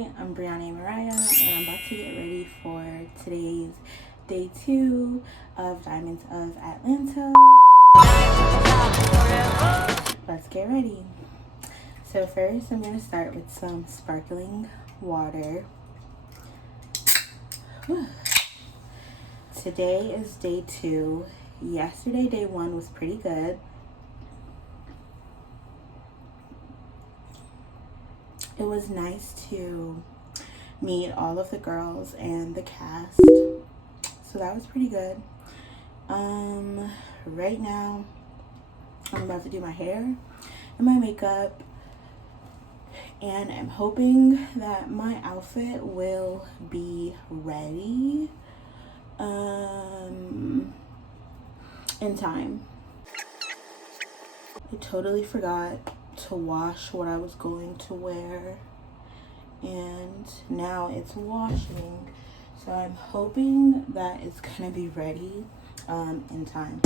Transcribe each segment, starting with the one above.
I'm Brianna Mariah, and I'm about to get ready for today's day 2 of Diamonds of Atlanta. Let's get ready. So first, I'm going to start with some sparkling water. Whew. Today is day 2. Yesterday, day 1 was pretty good. It was nice to meet all of the girls and the cast, so that was pretty good. Right now I'm about to do my hair and my makeup, and I'm hoping that my outfit will be ready in time. I totally forgot to wash what I was going to wear, and now it's washing, so I'm hoping that it's gonna be ready in time.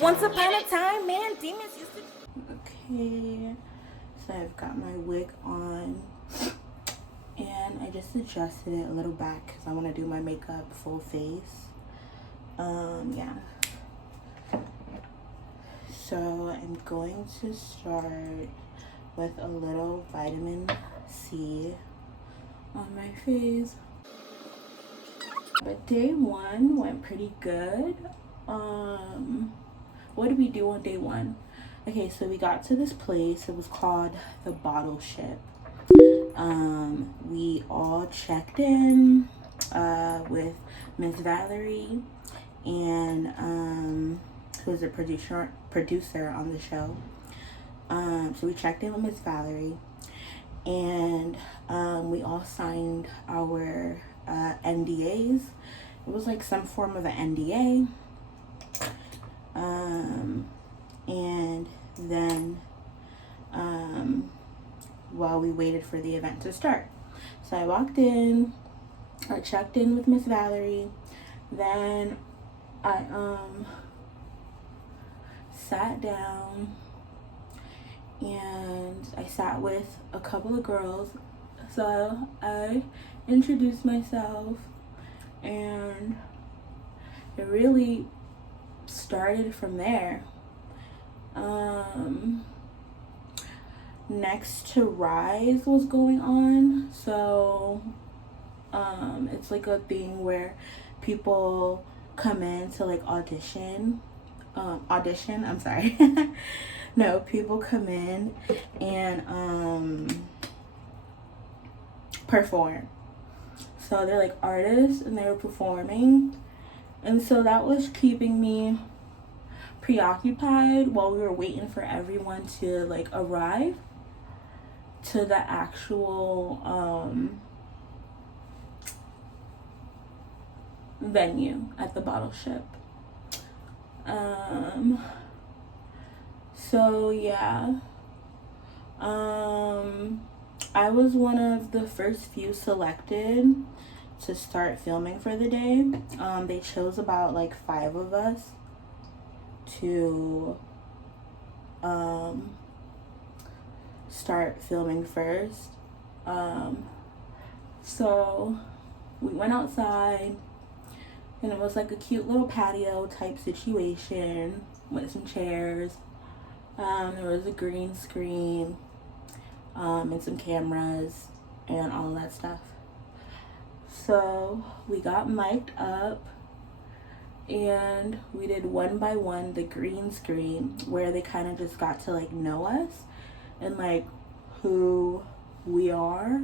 Once upon a time, man, demons used to. Okay, so I've got my wig on, and I just adjusted it a little back because I want to do my makeup full face. Yeah. So I'm going to start with a little vitamin C on my face. But day 1 went pretty good. What did we do on day 1? Okay, so we got to this place. It was called the Bottle Ship. We all checked in with Miss Valerie, and who's a producer on the show. So we checked in with Miss Valerie, and we all signed our NDAs. It was like some form of an NDA. And then while we waited for the event to start, so I walked in, I checked in with Miss Valerie, then I sat down and I sat with a couple of girls. So I introduced myself, and it really started from there. Next to Rise was going on, so it's like a thing where people come in to like audition. I'm sorry. No, people come in and perform. So they're like artists and they were performing, and so that was keeping me preoccupied while we were waiting for everyone to like arrive to the actual venue at the Bottle Ship. So yeah, I was one of the first few selected to start filming for the day. They chose about like 5 of us to start filming first. So we went outside, and it was like a cute little patio type situation with some chairs. There was a green screen and some cameras and all that stuff. So we got mic'd up, and we did one by one the green screen, where they kind of just got to like know us and like who we are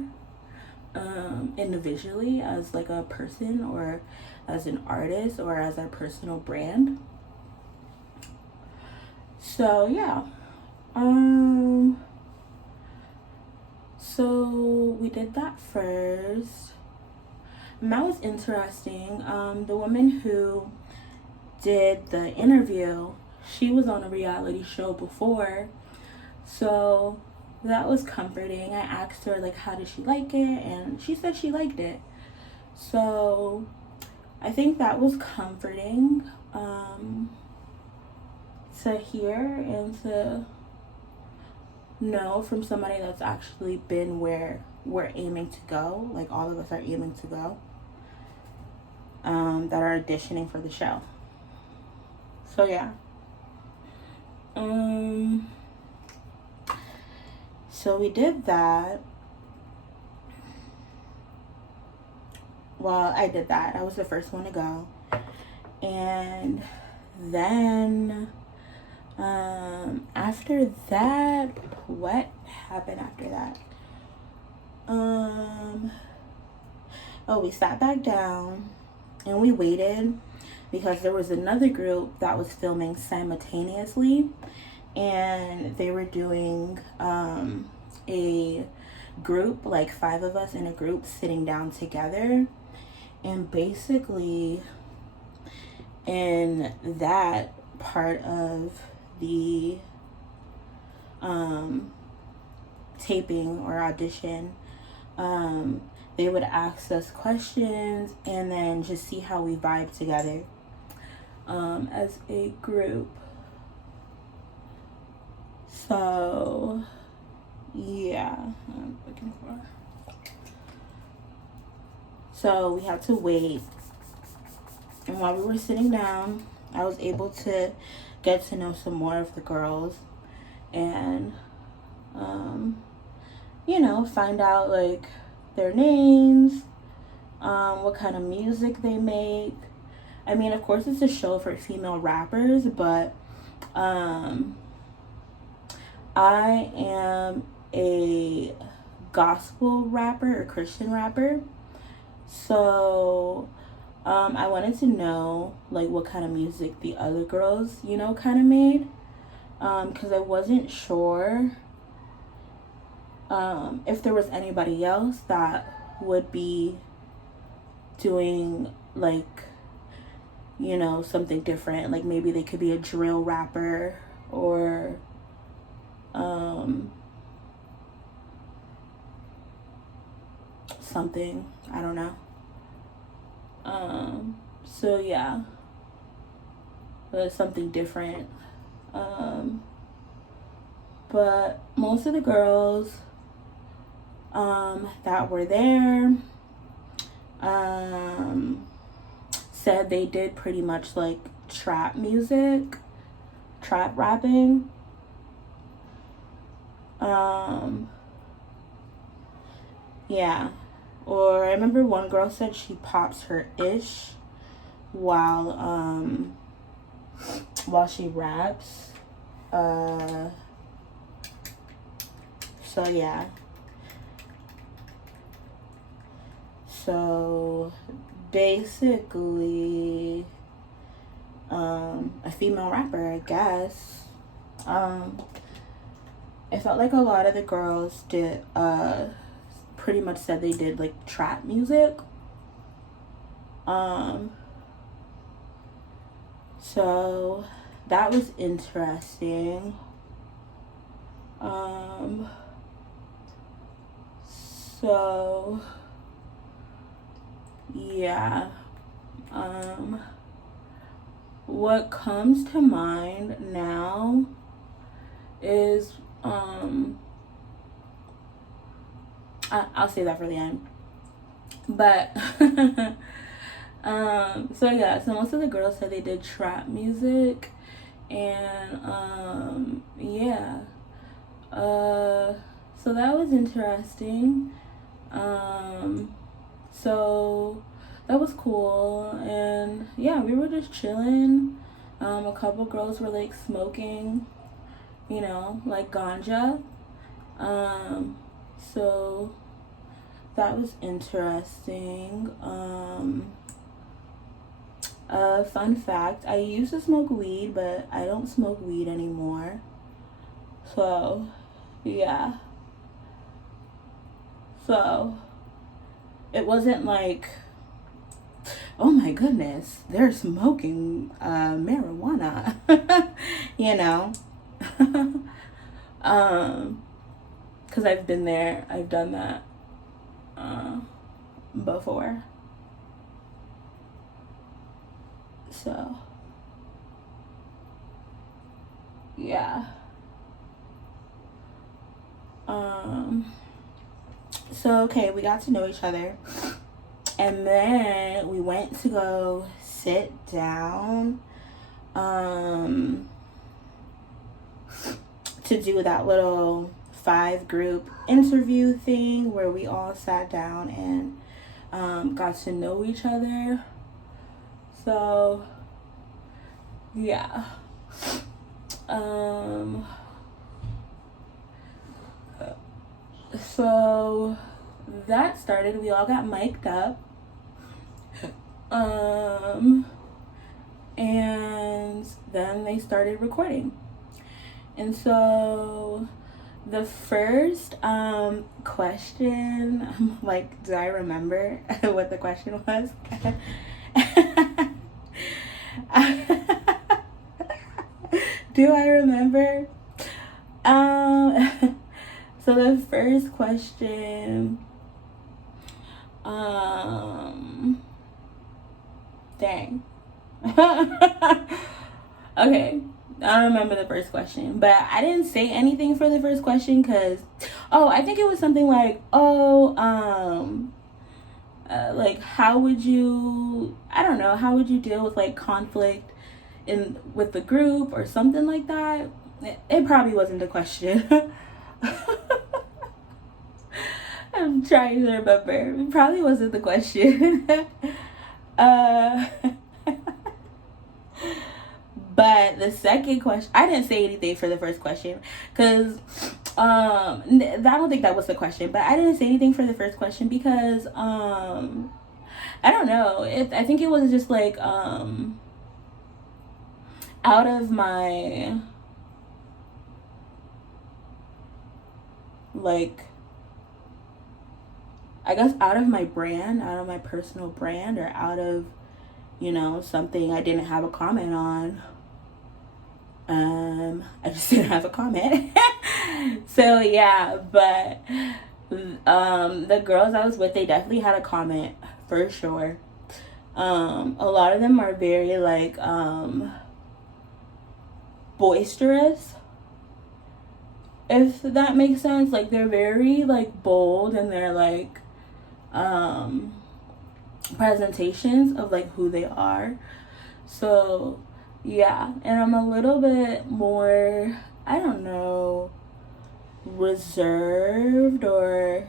individually as like a person, or as an artist, or as our personal brand. So yeah, so we did that first, and that was interesting. The woman who did the interview, she was on a reality show before, so that was comforting. I asked her like how did she like it, and she said she liked it, so I think that was comforting to hear and to know from somebody that's actually been where we're aiming to go, like all of us are aiming to go, that are auditioning for the show. So yeah. So we did that. Well, I did that. I was the first one to go. And then after that, what happened after that? Oh, we sat back down and we waited because there was another group that was filming simultaneously, and they were doing a group, like 5 of us in a group sitting down together. And basically in that part of the taping or audition, they would ask us questions and then just see how we vibe together as a group. So yeah, I'm looking for. So we had to wait, and while we were sitting down, I was able to get to know some more of the girls and find out like their names, what kind of music they make. I mean, of course it's a show for female rappers, but I am a gospel rapper or Christian rapper. So I wanted to know like what kind of music the other girls, kind of made. Because I wasn't sure if there was anybody else that would be doing like, something different. Like maybe they could be a drill rapper or something. I don't know. So yeah, something different. But most of the girls that were there said they did pretty much like trap music, trap rapping. Yeah. Or I remember one girl said she pops her ish while she raps. So yeah. So basically a female rapper, I guess. I felt like a lot of the girls did pretty much said they did like trap music. So that was interesting. So yeah. What comes to mind now is I'll say that for the end. But so yeah, so most of the girls said they did trap music, and yeah. So that was interesting. So that was cool, and yeah, we were just chilling. A couple girls were like smoking, like ganja. So that was interesting. Fun fact, I used to smoke weed, but I don't smoke weed anymore. So yeah. So it wasn't like, oh my goodness, they're smoking marijuana. Because I've been there, I've done that before. So yeah. So okay, we got to know each other, and then we went to go sit down to do that little 5-group interview thing where we all sat down and got to know each other. So yeah. So that started. We all got mic'd up. And then they started recording. And so the first question, I'm like, do I remember what the question was? Do I remember? So the first question, dang. Okay, I don't remember the first question, but I didn't say anything for the first question because, I think it was something like, like how would you, I don't know, how would you deal with like conflict with the group or something like that. It probably wasn't the question. I'm trying to remember. It probably wasn't the question. But the second question, I didn't say anything for the first question because I don't think that was the question, but I didn't say anything for the first question because I don't know. I think it was just like out of my I guess out of my brand, out of my personal brand, or out of, something I didn't have a comment on. I just didn't have a comment. So yeah, but the girls I was with, they definitely had a comment for sure. A lot of them are very like boisterous, if that makes sense. Like they're very like bold and they're like presentations of like who they are. So yeah, and I'm a little bit more, I don't know, reserved or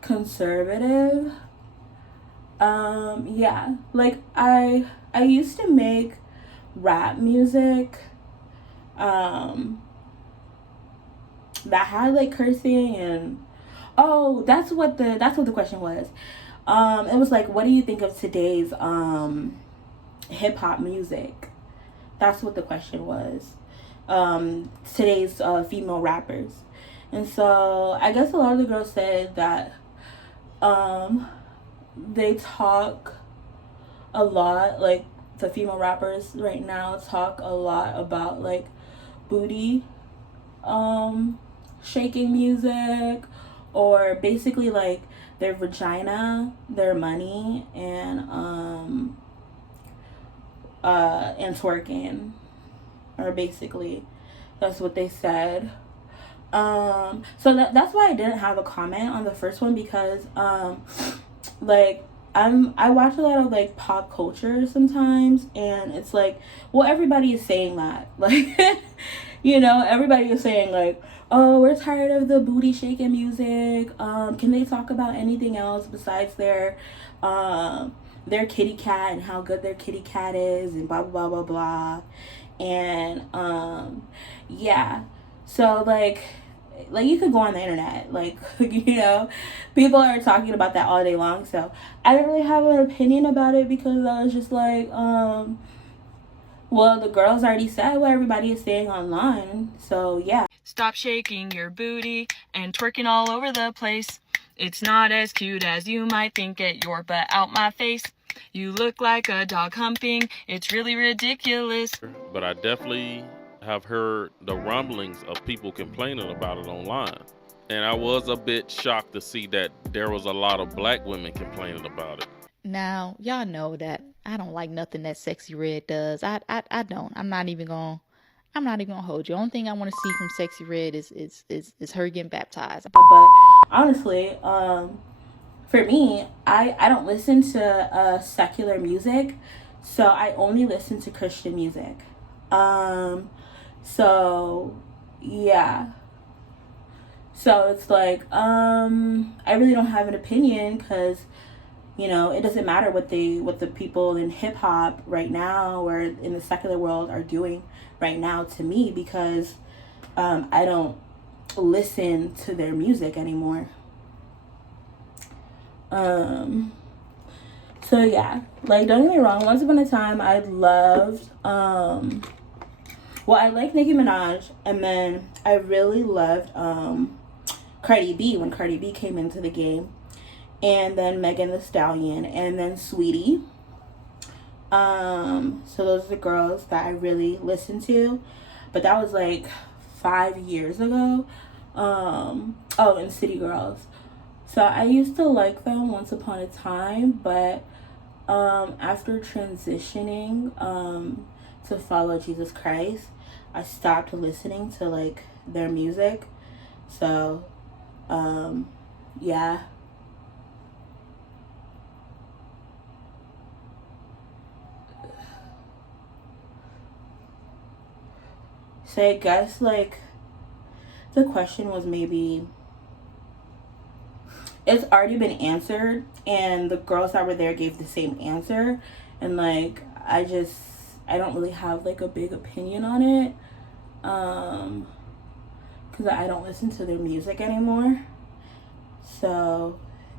conservative. Yeah, like I used to make rap music that had like cursing and that's what the question was. It was like, what do you think of today's hip hop music? That's what the question was. Today's female rappers. And so I guess a lot of the girls said that they talk a lot, like the female rappers right now talk a lot about like booty shaking music, or basically like their vagina, their money, and twerking, or basically that's what they said. So that's why I didn't have a comment on the first one, because like I watch a lot of like pop culture sometimes, and it's like, well, everybody is saying that, like everybody is saying like, oh, we're tired of the booty shaking music. Can they talk about anything else besides their kitty cat and how good their kitty cat is, and blah blah blah blah blah. And yeah, so like you could go on the internet, like people are talking about that all day long. So I didn't really have an opinion about it, because I was just like, well, the girls already said what everybody is saying online, so yeah. Stop shaking your booty and twerking all over the place. It's not as cute as you might think. Get your butt out my face. You look like a dog humping. It's really ridiculous. But I definitely have heard the rumblings of people complaining about it online. And I was a bit shocked to see that there was a lot of black women complaining about it. Now, y'all know that I don't like nothing that Sexy Red does. I don't. I'm not even gonna I'm not even gonna hold you. Only thing I want to see from Sexy Red is her getting baptized. But honestly, for me, I don't listen to secular music, so I only listen to Christian music. So yeah. So it's like, I really don't have an opinion, because it doesn't matter what the people in hip hop right now or in the secular world are doing right now to me, because I don't listen to their music anymore. So yeah, like, don't get me wrong, once upon a time I loved I like Nicki Minaj, and then I really loved Cardi B when Cardi B came into the game, and then Megan Thee Stallion, and then Sweetie. So those are the girls that I really listened to, but that was like 5 years ago. And City Girls. So I used to like them once upon a time, but after transitioning to follow Jesus Christ, I stopped listening to like their music. So yeah. So I guess like the question was, maybe it's already been answered, and the girls that were there gave the same answer, and like I don't really have like a big opinion on it, because I don't listen to their music anymore, so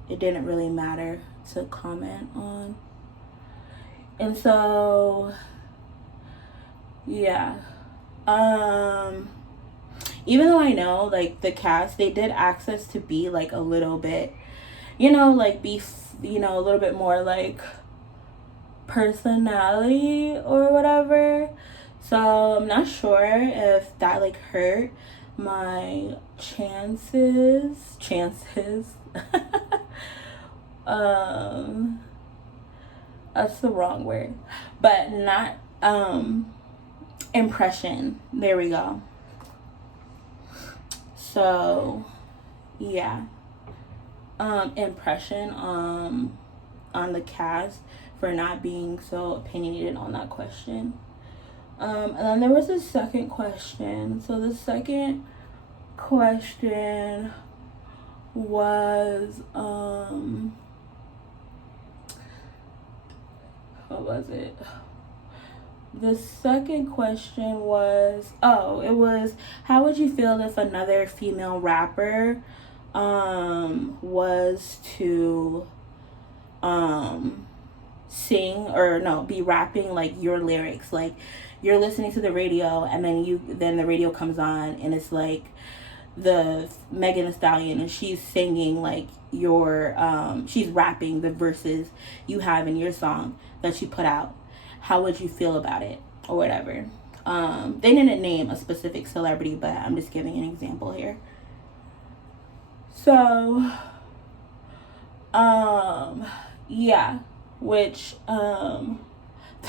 it didn't really matter to comment on. And so yeah, even though I know like the cast, they did access to be like a little bit, like be a little bit more like personality or whatever, so I'm not sure if that like hurt my chances that's the wrong word, but not impression, there we go. So yeah, impression on the cast for not being so opinionated on that question. And then there was a second question. So the second question was what was it? The second question was, it was, how would you feel if another female rapper was to sing, or no, be rapping like your lyrics, like you're listening to the radio, and then the radio comes on, and it's like the Megan Thee Stallion, and she's singing like your she's rapping the verses you have in your song that you put out. How would you feel about it, or whatever? They didn't name a specific celebrity, but I'm just giving an example here. So yeah, which the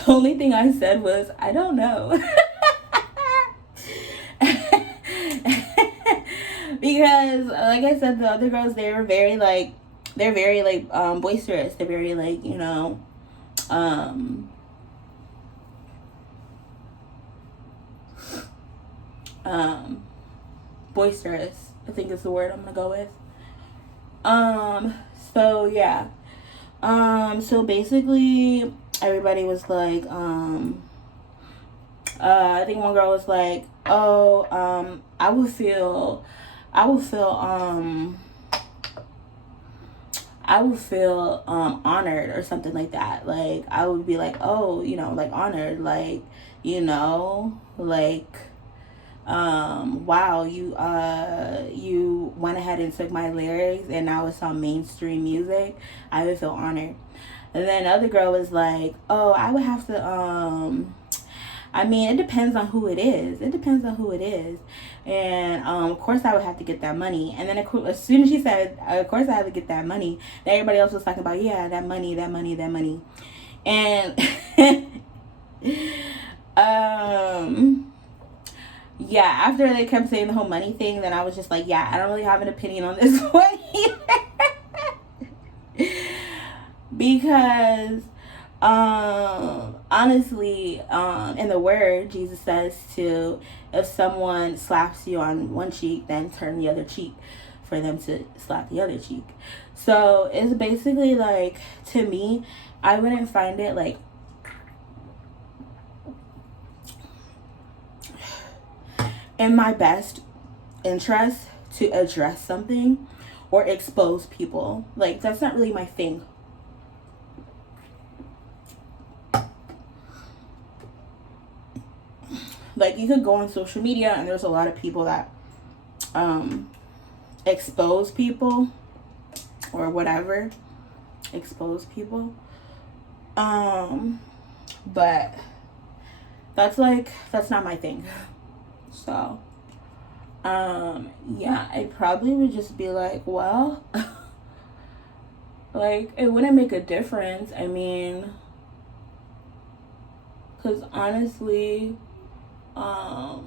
only thing I said was, I don't know. Because like I said, the other girls, they're very boisterous. They're very like, boisterous, I think is the word I'm gonna go with. So yeah. So basically everybody was like, I think one girl was like, I would feel honored or something like that. Like I would be like, like honored, like, like wow, you went ahead and took my lyrics and now it's on mainstream music. I would feel honored. And then the other girl was like, I would have to it depends on who it is. And of course I would have to get that money. And then as soon as she said, of course I have to get that money, then everybody else was talking about, yeah, that money. And yeah, after they kept saying the whole money thing, then I was just like, yeah, I don't really have an opinion on this one either. Because honestly, in the word, Jesus says to, if someone slaps you on one cheek, then turn the other cheek for them to slap the other cheek. So it's basically like, to me, I wouldn't find it like in my best interest to address something or expose people. Like, that's not really my thing. Like, you could go on social media and there's a lot of people that expose people or whatever, expose people, but that's not my thing. So yeah, I probably would just be like, well, like, it wouldn't make a difference. I mean, because honestly, I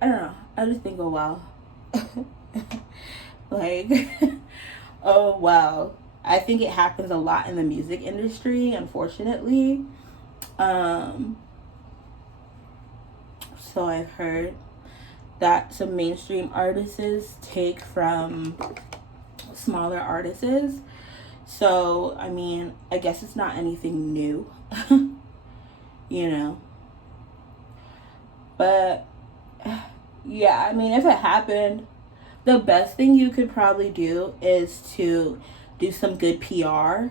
don't know. I just think, oh wow. Like, oh wow. I think it happens a lot in the music industry, unfortunately. So I've heard that some mainstream artists take from smaller artists. So, I mean, I guess it's not anything new, you know. But yeah, I mean, if it happened, the best thing you could probably do is to do some good PR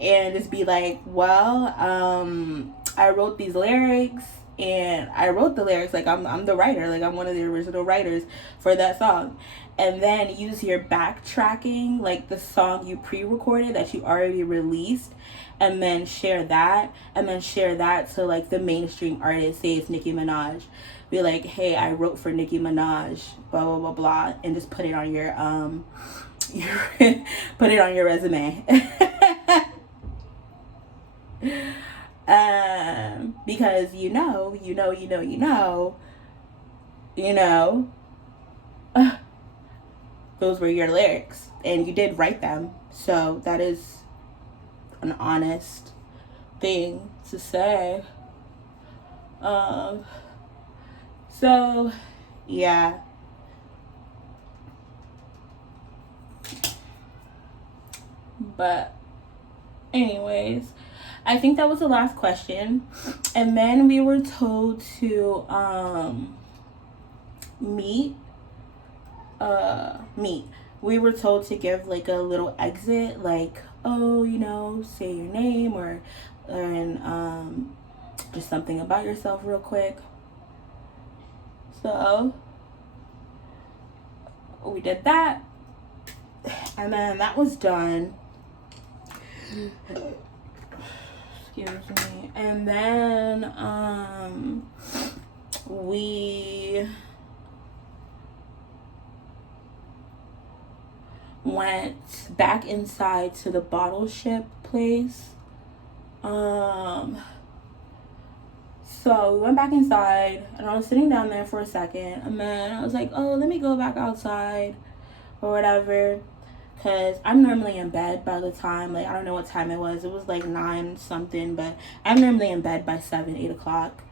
and just be like, well, I wrote these lyrics, and I wrote the lyrics, like, I'm the writer, like, I'm one of the original writers for that song. And then use your backtracking, like the song you pre-recorded that you already released, and then share that, to like the mainstream artist. Say it's Nicki Minaj, be like, hey, I wrote for Nicki Minaj, blah blah blah blah, and just put it on your put it on your resume. Because those were your lyrics and you did write them, so that is an honest thing to say. So yeah, but anyways, I think that was the last question. And then we were told to meet. We were told to give like a little exit, like, oh, say your name or just something about yourself real quick. So we did that, and then that was done. Excuse me. And then we went back inside to the bottle ship place. So we went back inside, and I was sitting down there for a second, and then I was like, oh, let me go back outside or whatever, because I'm normally in bed by the time, like, I don't know what time it was like 9 something, but I'm normally in bed by 7-8 o'clock.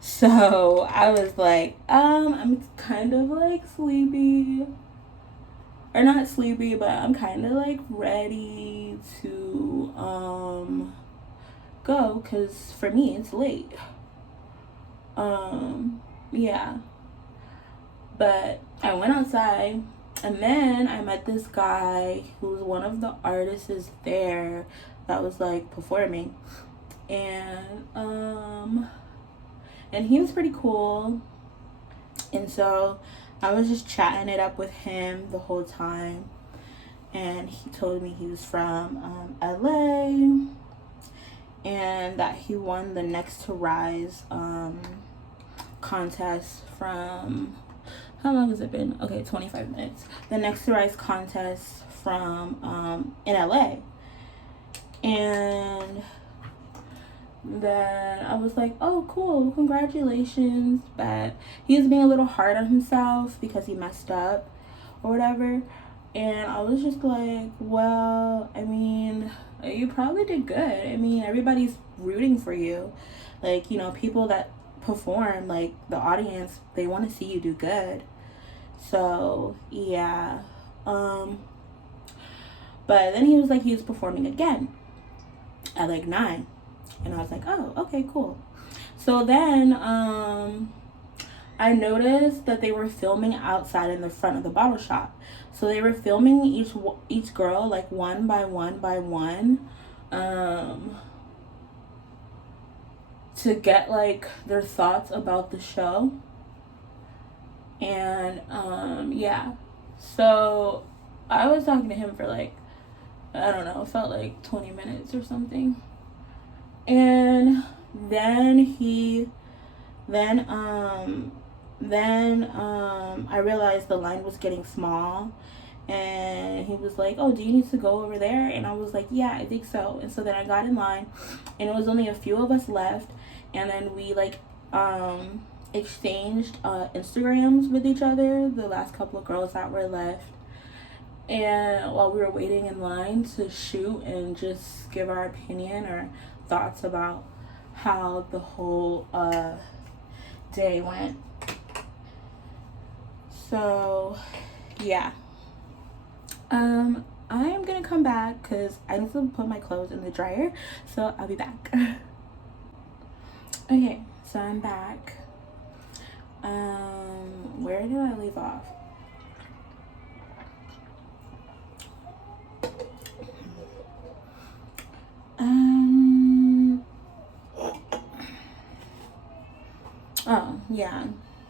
So I was like, I'm kind of like sleepy, or not sleepy, but I'm kind of like ready to go, because for me it's late. Yeah, but I went outside, and then I met this guy who's one of the artists there that was like performing, and he was pretty cool, and so I was just chatting it up with him the whole time, and he told me he was from LA, and that he won the Next to Rise contest from, how long has it been? Okay, 25 minutes. The Next to Rise contest from in LA. And then I was like, oh, cool, congratulations. But he was being a little hard on himself because he messed up or whatever. And I was just like, well, I mean, you probably did good. I mean, everybody's rooting for you. Like, you know, people that perform, like the audience, they want to see you do good. So, yeah. But then he was like, he was performing again at like 9. And I was like, oh, okay, cool. So then I noticed that they were filming outside in the front of the bottle shop. So they were filming each girl like one by one to get like their thoughts about the show. And yeah. So I was talking to him for like, I don't know, it felt like 20 minutes or something. And then I realized the line was getting small, and he was like, oh, do you need to go over there? And I was like, yeah, I think so. And so then I got in line, and it was only a few of us left, and then we like exchanged Instagrams with each other, the last couple of girls that were left. And while we were waiting in line to shoot and just give our opinion or thoughts about how the whole day went. So yeah, I am gonna come back because I need to put my clothes in the dryer, so I'll be back. Okay, so I'm back. Where did I leave off? Oh, yeah.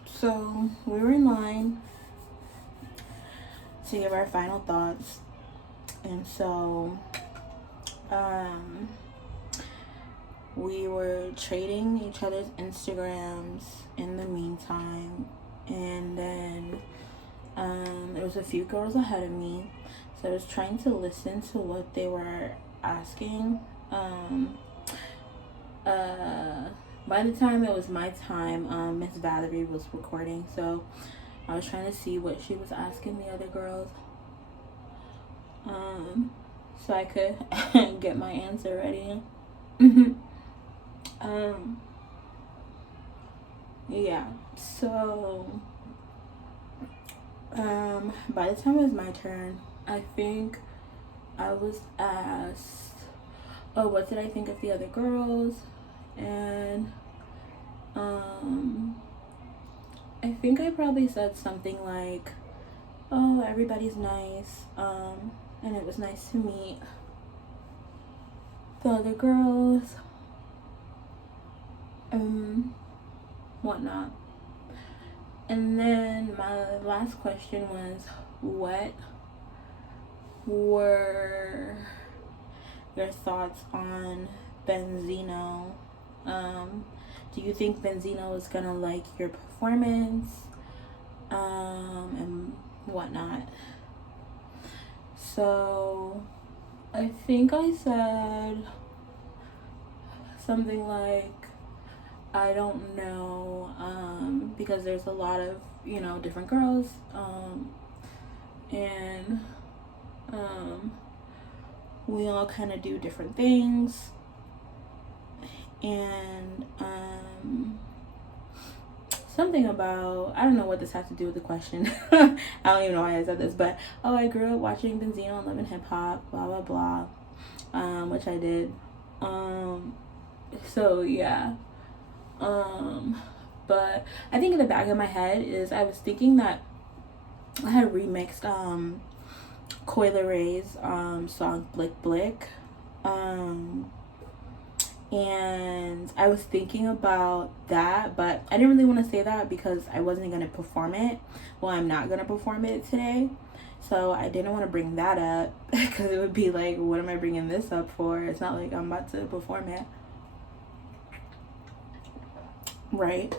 So we were in line to give our final thoughts. And so we were trading each other's Instagrams in the meantime. And then there was a few girls ahead of me. So I was trying to listen to what they were asking. By the time it was my time, Miss Valerie was recording, so I was trying to see what she was asking the other girls, so I could get my answer ready. Yeah, so by the time it was my turn, I think I was asked, oh, what did I think of the other girls? And I think I probably said something like, oh, everybody's nice, and it was nice to meet the other girls, whatnot. And then my last question was, what were your thoughts on Benzino? Do you think Benzino is gonna like your performance, and whatnot? So I think I said something like, I don't know, because there's a lot of, you know, different girls, and we all kind of do different things. And something about, I don't know what this has to do with the question. I don't even know why I said this, but oh, I grew up watching Benzino and Love and Hip Hop, blah blah blah, which I did. So yeah, but I think in the back of my head is I was thinking that I had remixed Coi Leray's song Blick Blick, and I was thinking about that, but I didn't really want to say that because I wasn't going to perform it. Well, I'm not going to perform it today, so I didn't want to bring that up because it would be like, what am I bringing this up for? It's not like I'm about to perform it, right?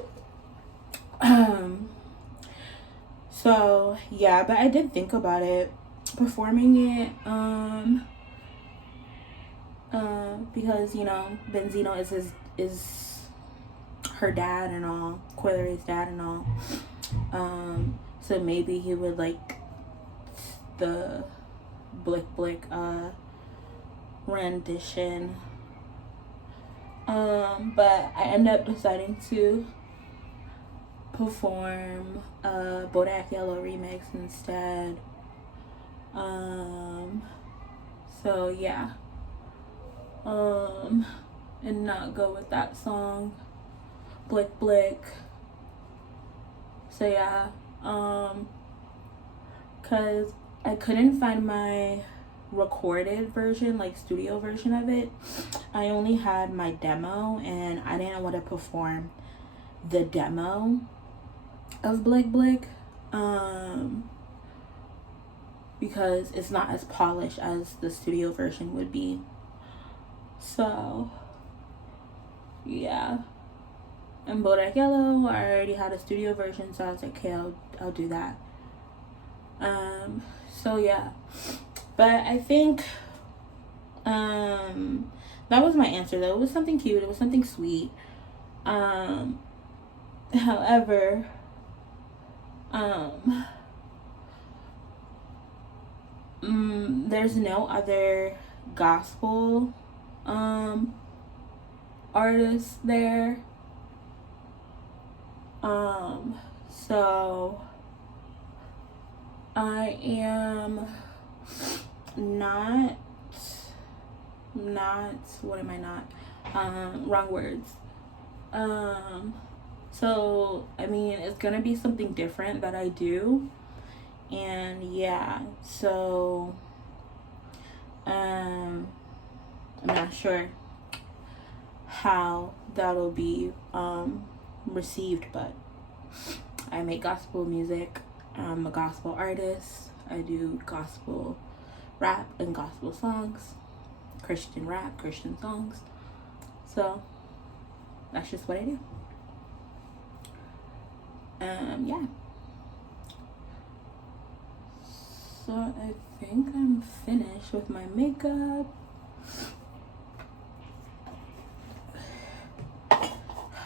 Um, so yeah, but I did think about it, performing it, because, you know, Benzino is her dad and all, Coi Leray's dad and all. So maybe he would like the Blick Blick rendition. But I ended up deciding to perform Bodak Yellow remix instead. So yeah. And not go with that song, Blick Blick. So yeah, cause I couldn't find my recorded version, like studio version of it. I only had my demo, and I didn't want to perform the demo of Blick Blick, because it's not as polished as the studio version would be. So yeah. And Bodak Yellow, I already had a studio version, so I was like, okay, I'll do that. So yeah, but I think that was my answer though. It was something cute, it was something sweet. However, there's no other gospel artists there. So I am not, what am I not? Wrong words. So, I mean, it's gonna be something different that I do. And yeah, so, I'm not sure how that'll be, received, but I make gospel music. I'm a gospel artist. I do gospel rap and gospel songs, Christian rap, Christian songs. So that's just what I do. Yeah. So I think I'm finished with my makeup.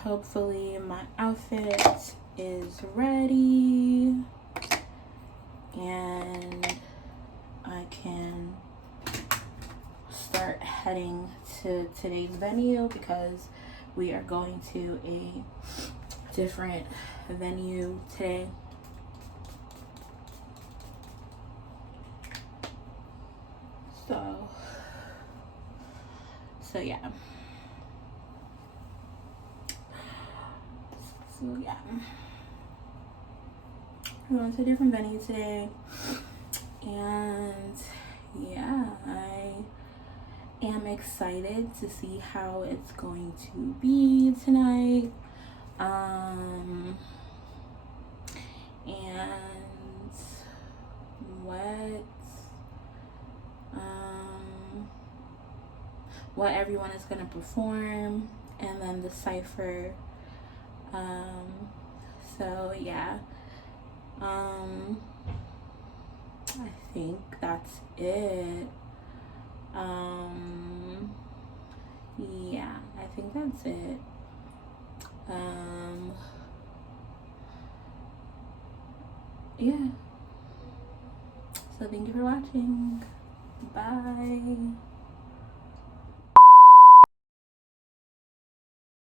Hopefully my outfit is ready and I can start heading to today's venue, because we are going to a different venue today. So yeah. So yeah, we went to a different venue today, and yeah, I am excited to see how it's going to be tonight. And what everyone is gonna perform, and then the cipher. So yeah, I think that's it. Yeah, I think that's it. Yeah. So thank you for watching. Bye.